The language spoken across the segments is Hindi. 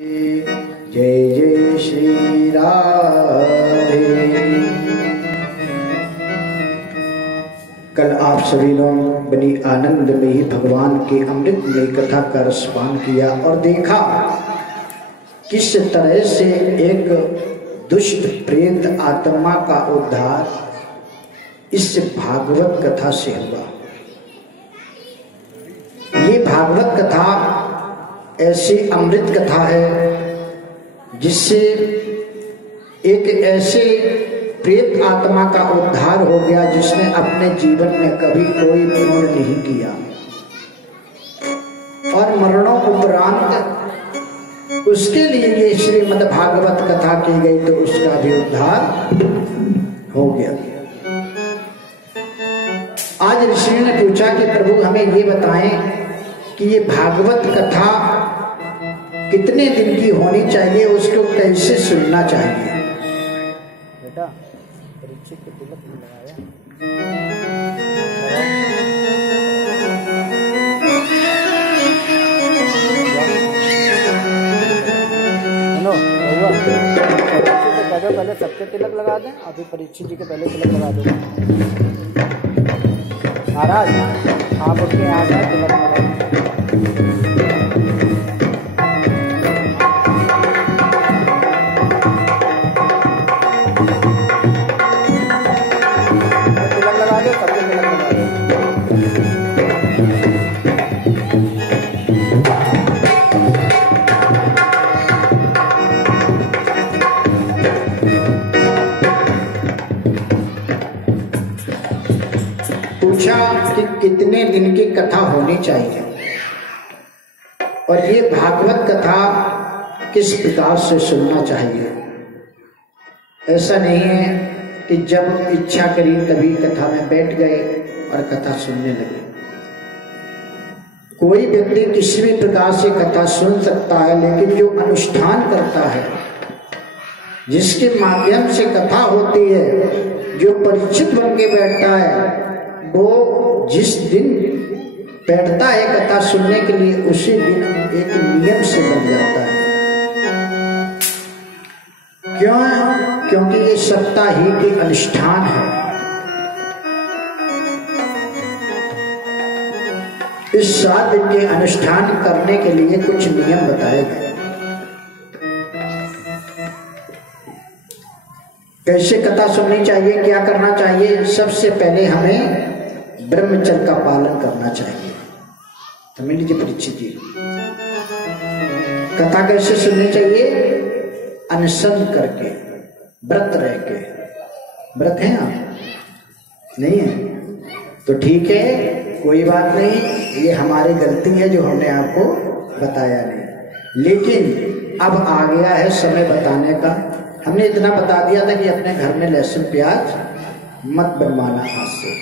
जय जय श्री राधे। कल आप सभी लोग बड़ी आनंद में ही भगवान के अमृत में कथा का रसपान किया और देखा किस तरह से एक दुष्ट प्रेत आत्मा का उद्धार इस भागवत कथा से हुआ। ये भागवत कथा ऐसी अमृत कथा है जिससे एक ऐसे प्रेत आत्मा का उद्धार हो गया जिसने अपने जीवन में कभी कोई पुण्य नहीं किया और मरणोपरांत उसके लिए ये श्रीमद् भागवत कथा की गई तो उसका भी उद्धार हो गया। आज ऋषि ने पूछा कि प्रभु हमें ये बताएं कि ये भागवत कथा कितने दिन की होनी चाहिए, उसको कैसे सुनना चाहिए। बेटा परीक्षित के तिलक में लगाया सुनो हुआ परीक्षित के कहो पहले सबके तिलक लगा दें, अभी परीक्षित जी के पहले तिलक लगा दें। महाराज आप उसके यहाँ तिलक लगाए। पूछा कि कितने दिन की कथा होनी चाहिए और ये भागवत कथा किस प्रकार से सुनना चाहिए। ऐसा नहीं है कि जब इच्छा करी तभी कथा में बैठ गए और कथा सुनने लगे। कोई व्यक्ति किसी भी प्रकार से कथा सुन सकता है, लेकिन जो अनुष्ठान करता है, जिसके माध्यम से कथा होती है, जो परिचित बन के बैठता है, वो जिस दिन बैठता है कथा सुनने के लिए उसी दिन एक नियम से बन जाता है। क्यों? क्योंकि ये सप्ताह ही के अनुष्ठान है। इस 7 दिन के अनुष्ठान करने के लिए कुछ नियम बताए गए। कैसे कथा सुननी चाहिए, क्या करना चाहिए। सबसे पहले हमें ब्रह्मचर्य का पालन करना चाहिए। समझ लीजिए परीक्षित जी, कथा कैसे सुननी चाहिए। अनशन करके, व्रत रह के। व्रत है आप? नहीं है तो ठीक है, कोई बात नहीं, ये हमारी गलती है जो हमने आपको बताया नहीं। लेकिन अब आ गया है समय बताने का। हमने इतना बता दिया था कि अपने घर में लहसुन प्याज मत बनवाना हाथ से।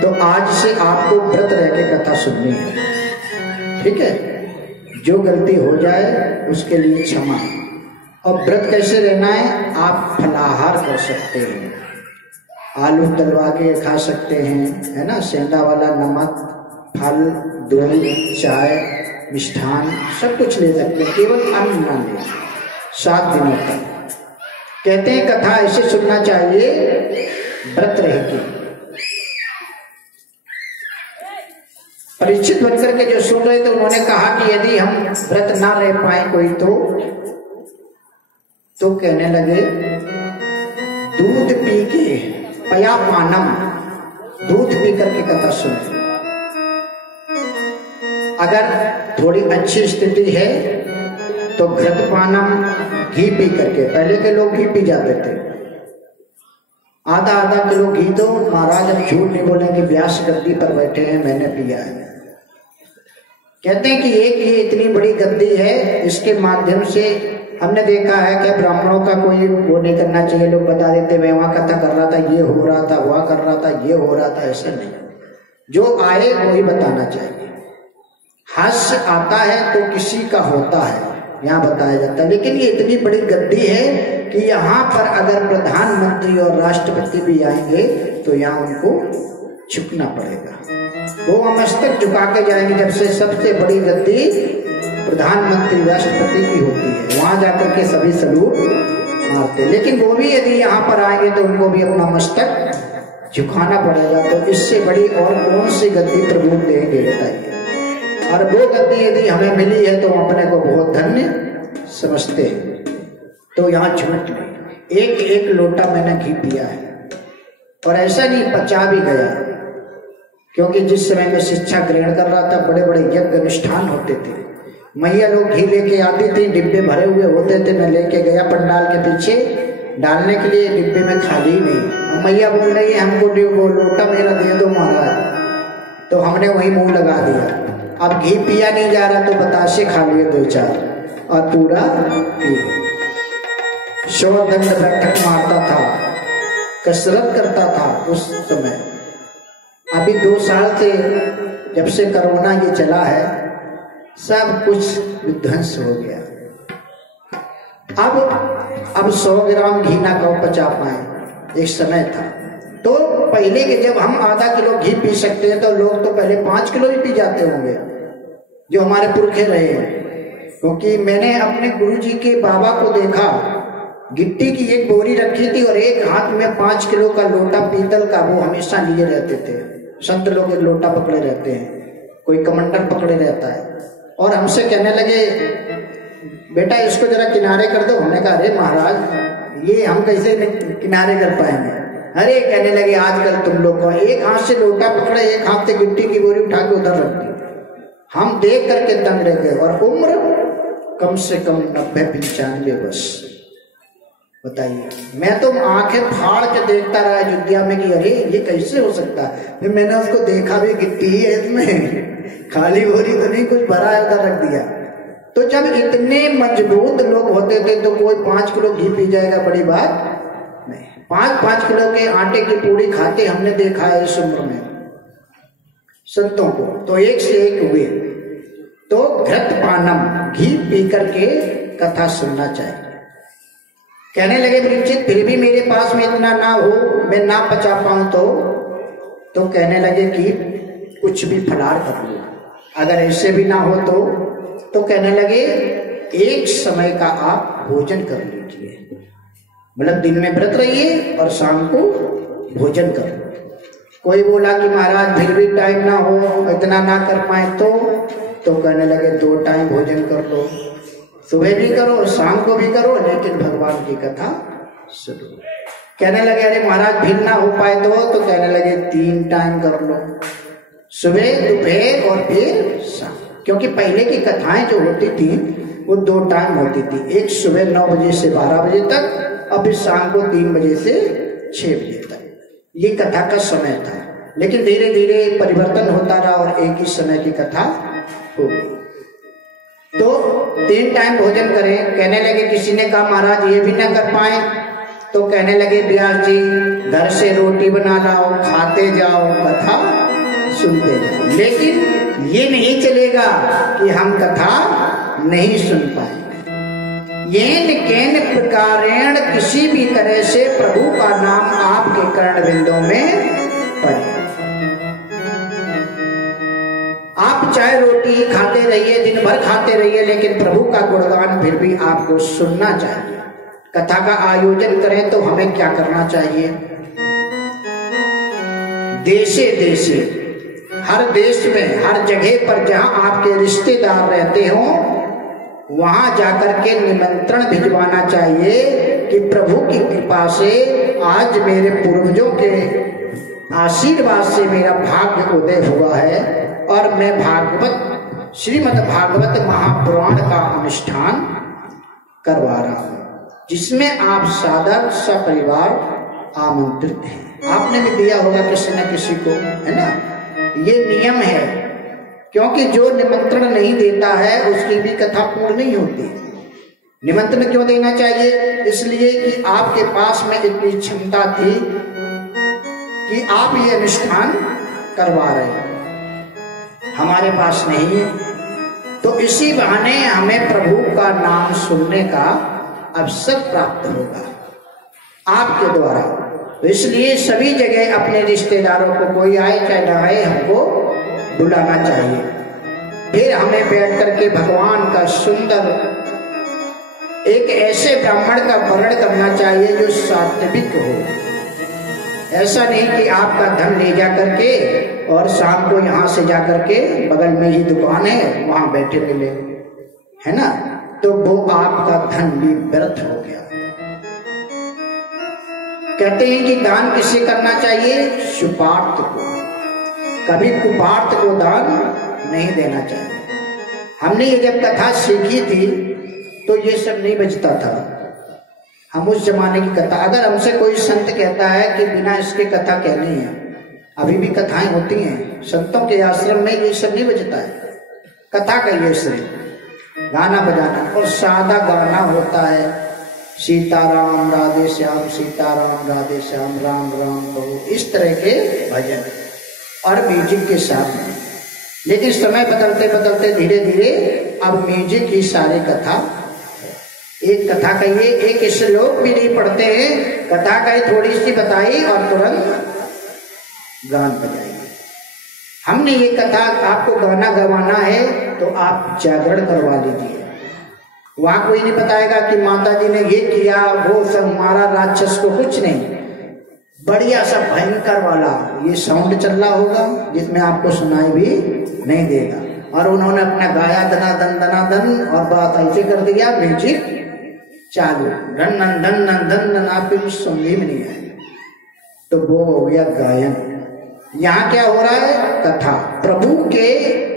तो आज से आपको व्रत रह के कथा सुननी है, ठीक है। जो गलती हो जाए उसके लिए क्षमा। और व्रत कैसे रहना है, आप फलाहार कर सकते हैं, आलू तलवा के खा सकते हैं, है ना, सेंधा वाला नमक, फल, दूध, चाय, मिष्ठान सब कुछ ले सकते हैं, केवल अन्न ना लें 7 दिनों तक। कहते हैं कथा ऐसे सुनना चाहिए व्रत रह के। परीक्षित बनकर के जो सुन रहे थे उन्होंने कहा कि यदि हम व्रत ना रह पाए कोई तो कहने लगे दूध पी के पयापानम, दूध पी करके कथा सुन। अगर थोड़ी अच्छी स्थिति है तो घृतपानम, घी पी करके। पहले के लोग घी पी जाते थे, आधा किलो घी। तो महाराज अब झूठ नहीं बोलेंगे, व्यास गद्दी पर बैठे हैं, मैंने पिया है। कहते हैं कि एक ये इतनी बड़ी गद्दी है, इसके माध्यम से हमने देखा है कि ब्राह्मणों का कोई वो नहीं करना चाहिए। लोग बता देते मैं वहां कथा कर रहा था, ये हो रहा था, वहां कर रहा था, ये हो रहा था। ऐसा नहीं, जो आए वही बताना चाहिए। हास्य आता है तो किसी का होता है, यहाँ बताया जाता है। लेकिन ये इतनी बड़ी गद्दी है कि यहाँ पर अगर प्रधानमंत्री और राष्ट्रपति भी आएंगे तो यहाँ उनको झुकना पड़ेगा। वो मस्तक झुका के जाएंगे। जब से सबसे बड़ी गद्दी प्रधानमंत्री राष्ट्रपति की होती है, वहां जाकर के सभी सलूट मारते। लेकिन वो भी यदि यहाँ पर आएंगे तो उनको भी अपना मस्तक झुकाना पड़ेगा। तो इससे बड़ी और कौन सी गद्दी प्रभु देंगे बताइए। और वो गद्दी यदि हमें मिली है तो अपने को बहुत धन्य समझते हैं। तो यहाँ झूठ नहीं, एक एक लोटा मैंने घी पिया है और ऐसा नहीं पचा भी गया, क्योंकि जिस समय मैं शिक्षा ग्रहण कर रहा था बड़े बड़े यज्ञ अनुष्ठान होते थे। मैया लोग घी लेके आती थी, डिब्बे भरे हुए होते थे, मैं लेके गया पंडाल के पीछे डालने के लिए, डिब्बे में खाली नहीं। मैया बोल रही है हमको वो लोटा मेरा दे दो महाराज। तो हमने वही मुंह लगा दिया। अब घी पिया नहीं जा रहा तो बताशे खा लिए 2-4 और पूरा पी। 100 दंड बैठक मारता था, कसरत करता था उस समय। अभी 2 साल से जब से कोरोना ये चला है सब कुछ विध्वंस हो गया। अब 100 ग्राम घी ना कहो पचा पाए, एक समय था। तो पहले के जब हम आधा किलो घी पी सकते हैं तो लोग तो पहले 5 किलो ही पी जाते होंगे, जो हमारे पुरखे रहे हैं। क्योंकि मैंने अपने गुरुजी के बाबा को देखा, गिट्टी की एक बोरी रखी थी और एक हाथ में 5 किलो का लोटा पीतल का वो हमेशा लिए रहते थे। संत लोग एक लोटा पकड़े रहते हैं, कोई कमंडल पकड़े रहता है। और हमसे कहने लगे बेटा इसको जरा किनारे कर दो। हमने कहा अरे महाराज ये हम कैसे किनारे कर पाएंगे। अरे कहने लगे आजकल तुम लोग को एक हाथ से लोटा पकड़े, एक हाथ से गिट्टी की बोरी उठा के उधर रख दी। हम देख करके दंग रह गए। और उम्र कम से कम 90-95 वर्ष। बताइए, मैं तो आंखें फाड़ के देखता रहा अयोध्या में कि अरे ये कैसे हो सकता है। फिर मैंने उसको देखा भी गिट्टी ही है इसमें, खाली बोरी तो नहीं, कुछ भरा है उधर रख दिया। तो जब इतने मजबूत लोग होते थे तो कोई 5 किलो घी पी जाएगा बड़ी बात नहीं। 5-5 किलो के आटे की पूड़ी खाते हमने देखा है इस उम्र में संतों को। तो एक से एक हुए। तो घृत पानम, घी पी करके कथा सुनना चाहिए। कहने लगे परीक्षित फिर भी मेरे पास में इतना ना हो, मैं ना पचा पाऊं तो कहने लगे कि कुछ भी फलार कर लो। अगर ऐसे भी ना हो तो कहने लगे एक समय का आप भोजन कर लीजिए। मतलब दिन में व्रत रहिए और शाम को भोजन कर लो। कोई बोला कि महाराज फिर भी टाइम ना हो, इतना ना कर पाए तो कहने लगे 2 टाइम भोजन कर लो, सुबह भी करो शाम को भी करो, लेकिन भगवान की कथा सुनो। कहने लगे अरे महाराज फिर ना हो पाए तो कहने लगे 3 टाइम कर लो, सुबह दोपहर और फिर शाम। क्योंकि पहले की कथाएं जो होती थी वो 2 टाइम होती थी, एक सुबह 9 बजे से 12 बजे तक और फिर शाम को 3 बजे से 6 बजे तक। ये कथा का समय था। लेकिन धीरे धीरे परिवर्तन होता रहा और एक ही समय की कथा हो गई। तो 3 टाइम भोजन करें। कहने लगे किसी ने कहा महाराज ये भी ना कर पाए तो कहने लगे व्यास जी घर से रोटी बना लाओ, खाते जाओ, कथा सुनते जाओ। लेकिन ये नहीं चलेगा कि हम कथा नहीं सुन पाएंगे। येन केन प्रकारेण किसी भी तरह से प्रभु का नाम आपके कर्ण बिंदों में पड़े। आप चाहे रोटी ही खाते रहिए, दिन भर खाते रहिए, लेकिन प्रभु का गुणगान फिर भी आपको सुनना चाहिए। कथा का आयोजन करें तो हमें क्या करना चाहिए? देशे देशे, हर देश में, हर जगह पर जहां आपके रिश्तेदार रहते हो वहां जाकर के निमंत्रण भिजवाना चाहिए कि प्रभु की कृपा से आज मेरे पूर्वजों के आशीर्वाद से मेरा भाग्य उदय हुआ है और मैं भागवत, श्रीमद् भागवत महापुराण का अनुष्ठान करवा रहा हूं, जिसमें आप सादर सपरिवार आमंत्रित हैं। आपने भी दिया होगा किसी न किसी को, है ना? ये नियम है, क्योंकि जो निमंत्रण नहीं देता है उसकी भी कथा पूर्ण नहीं होती। निमंत्रण क्यों देना चाहिए? इसलिए कि आपके पास में इतनी क्षमता थी कि आप ये अनुष्ठान करवा रहे हैं, हमारे पास नहीं है। तो इसी बहाने हमें प्रभु का नाम सुनने का अवसर प्राप्त होगा आपके द्वारा। तो इसलिए सभी जगह अपने रिश्तेदारों को, कोई आए चाहे ना आए, हमको बुलाना चाहिए। फिर हमें बैठ करके भगवान का सुंदर एक ऐसे ब्राह्मण का वर्ण करना चाहिए जो सात्विक हो। ऐसा नहीं कि आपका धन ले जा करके और शाम को यहाँ से जा करके बगल में ही दुकान है वहां बैठे मिले, है ना, तो वो आपका धन भी व्यर्थ हो गया। कहते हैं कि दान किसे करना चाहिए? सुपार्थ को, कभी कुपार्थ को दान नहीं देना चाहिए। हमने ये जब कथा सीखी थी तो ये सब नहीं बचता था। हम उस जमाने की कथा, अगर हमसे कोई संत कहता है कि बिना इसके कथा कहनी है, अभी भी कथाएं होती हैं संतों के आश्रम में, ये सब नहीं बचता है। कथा कहिए सिर्फ, गाना बजाना, और सादा गाना होता है, सीताराम राधे श्याम, सीताराम राधे श्याम, राम राम कहो, इस तरह के भजन और म्यूजिक के साथ में। लेकिन समय बदलते बदलते धीरे धीरे अब म्यूजिक ही सारी कथा। एक कथा कहिए, एक श्लोक भी नहीं पढ़ते हैं, कथा कही थोड़ी सी बताई और तुरंत गान बजाइए। हमने ये कथा, आपको गाना गवाना है तो आप जागरण करवा लीजिए। वहां कोई नहीं बताएगा कि माता जी ने ये किया वो सब, मारा राक्षस को, कुछ नहीं। बढ़िया सा भयंकर वाला ये साउंड चल रहा होगा जिसमें आपको सुनाई भी नहीं देगा, और उन्होंने अपना गाया दनादन दनादन और बात ऐसे कर दिया, म्यूजिक चालू, धन धन धन धन धन, आपको कुछ समझी में नहीं आए, तो वो हो गया गायन। यहाँ क्या हो रहा है? कथा, प्रभु के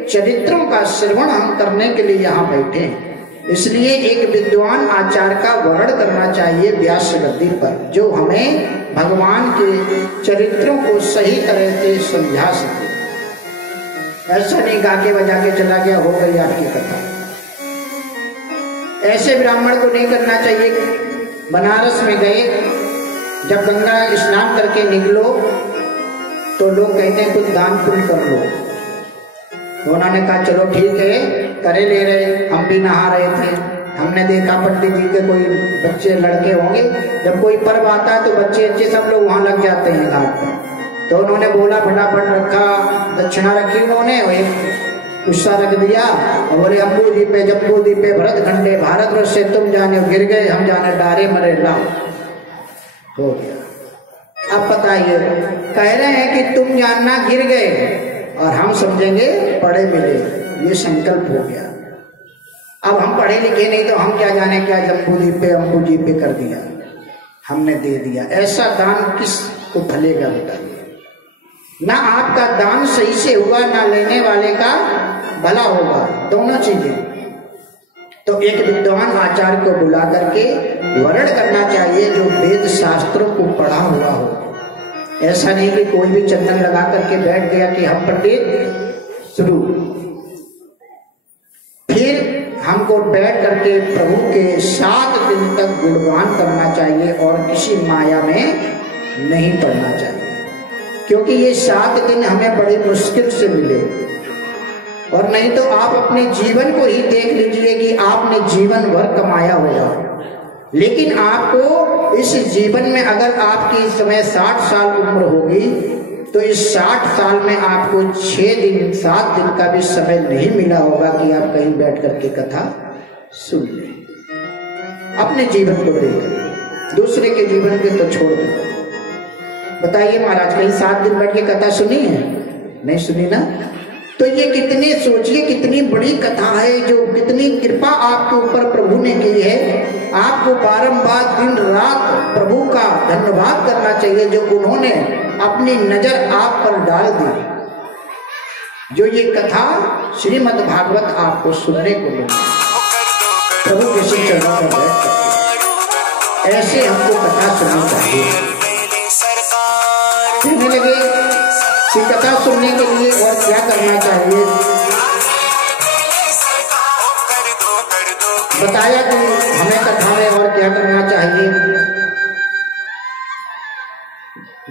चरित्रों का श्रवण हम करने के लिए यहाँ बैठे हैं। इसलिए एक विद्वान आचार्य का वर्णन करना चाहिए व्यास गद्दी पर, जो हमें भगवान के चरित्रों को सही तरह से समझा सके। ऐसा नहीं गा के बजा के चला गया, हो गई आपकी कथा। ऐसे ब्राह्मण को नहीं करना चाहिए। बनारस में गए, जब गंगा स्नान करके निकलो तो लोग कहते हैं कुछ दान पुण्य कर लो। तो उन्होंने कहा चलो ठीक है, करे ले रहे, हम भी नहा रहे थे। हमने देखा पंडित जी के कोई बच्चे लड़के होंगे, जब कोई पर्व आता है तो बच्चे अच्छे सब लोग वहां लग जाते हैं घाट पर। तो उन्होंने बोला, फटाफट रखा, दक्षिणा रखी उन्होंने, और एक गुस्सा रख दिया और बोले अम्बू जी पे जम्बू जी पे भरत खंडे, भारतवर्ष से तुम जाने गिर गए, हम जाने डारे मरे ला। हो गया। अब बताइए, कह रहे हैं कि तुम जानना गिर गए और हम समझेंगे पढ़े मिले, ये संकल्प हो गया। अब हम पढ़े लिखे नहीं तो हम क्या जाने क्या जम्बू जी पे अम्बू जी पे कर दिया, हमने दे दिया। ऐसा दान किस को फलेगा बताइए? ना आपका दान सही से हुआ, ना लेने वाले का भला होगा, दोनों चीजें। तो एक विद्वान आचार्य को बुला करके वर्णन करना चाहिए जो वेद शास्त्रों को पढ़ा हुआ हो। ऐसा नहीं कि कोई भी चंदन लगा करके बैठ गया कि हम पंडित शुरू। फिर हमको बैठ करके प्रभु के 7 दिन तक गुणगान करना चाहिए और किसी माया में नहीं पड़ना चाहिए, क्योंकि ये 7 दिन हमें बड़ी मुश्किल से मिले। और नहीं तो आप अपने जीवन को ही देख लीजिए कि आपने जीवन भर कमाया होगा, लेकिन आपको इस जीवन में अगर आपकी इस समय 60 साल उम्र होगी तो इस 60 साल में आपको 6 दिन 7 दिन का भी समय नहीं मिला होगा कि आप कहीं बैठ करके कथा सुन लें। अपने जीवन को देख, दूसरे के जीवन के तो छोड़ दो। बताइए महाराज, कहीं 7 दिन बैठ के कथा सुनी है? नहीं सुनी ना। तो ये कितने, सोचिए कितनी बड़ी कथा है, जो कितनी कृपा आपके ऊपर प्रभु ने की है। आपको बारंबार दिन रात प्रभु का धन्यवाद करना चाहिए जो उन्होंने अपनी नजर आप पर डाल दी, जो ये कथा श्रीमद् भागवत आपको सुनने को मिली। प्रभु के श्री चरणों पर बैठ करके ऐसे हमको कथा सुननी चाहिए। कहने लगे कि कथा सुनने के लिए और क्या करना चाहिए। बताया कि हमें कथा में और क्या करना चाहिए।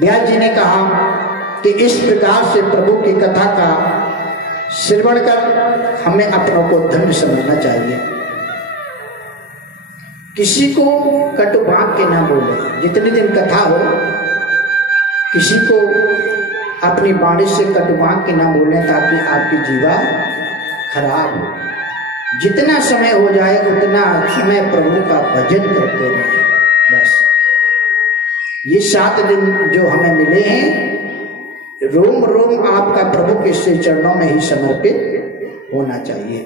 व्यास जी ने कहा कि इस प्रकार से प्रभु की कथा का श्रवण कर हमें अपनों को धन्य समझना चाहिए। किसी को कटु बांक के ना बोले। जितने दिन कथा हो किसी को अपनी वाणी से कटु बांक के ना बोले, ताकि आपकी जीवा खराब हो। जितना समय हो जाए उतना समय प्रभु का भजन करते रहे। बस ये 7 दिन जो हमें मिले हैं, रोम रोम आपका प्रभु के श्री चरणों में ही समर्पित होना चाहिए।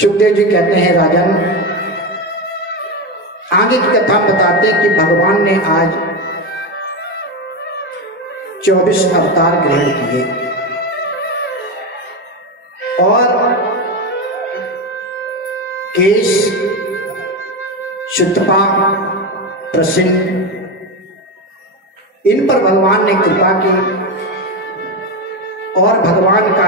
सुखदेव जी कहते हैं, राजन, आगे की कथा बताते कि भगवान ने आज 24 अवतार ग्रहण किए और केश, शुतपा, प्रसिंह, इन पर भगवान ने कृपा की और भगवान का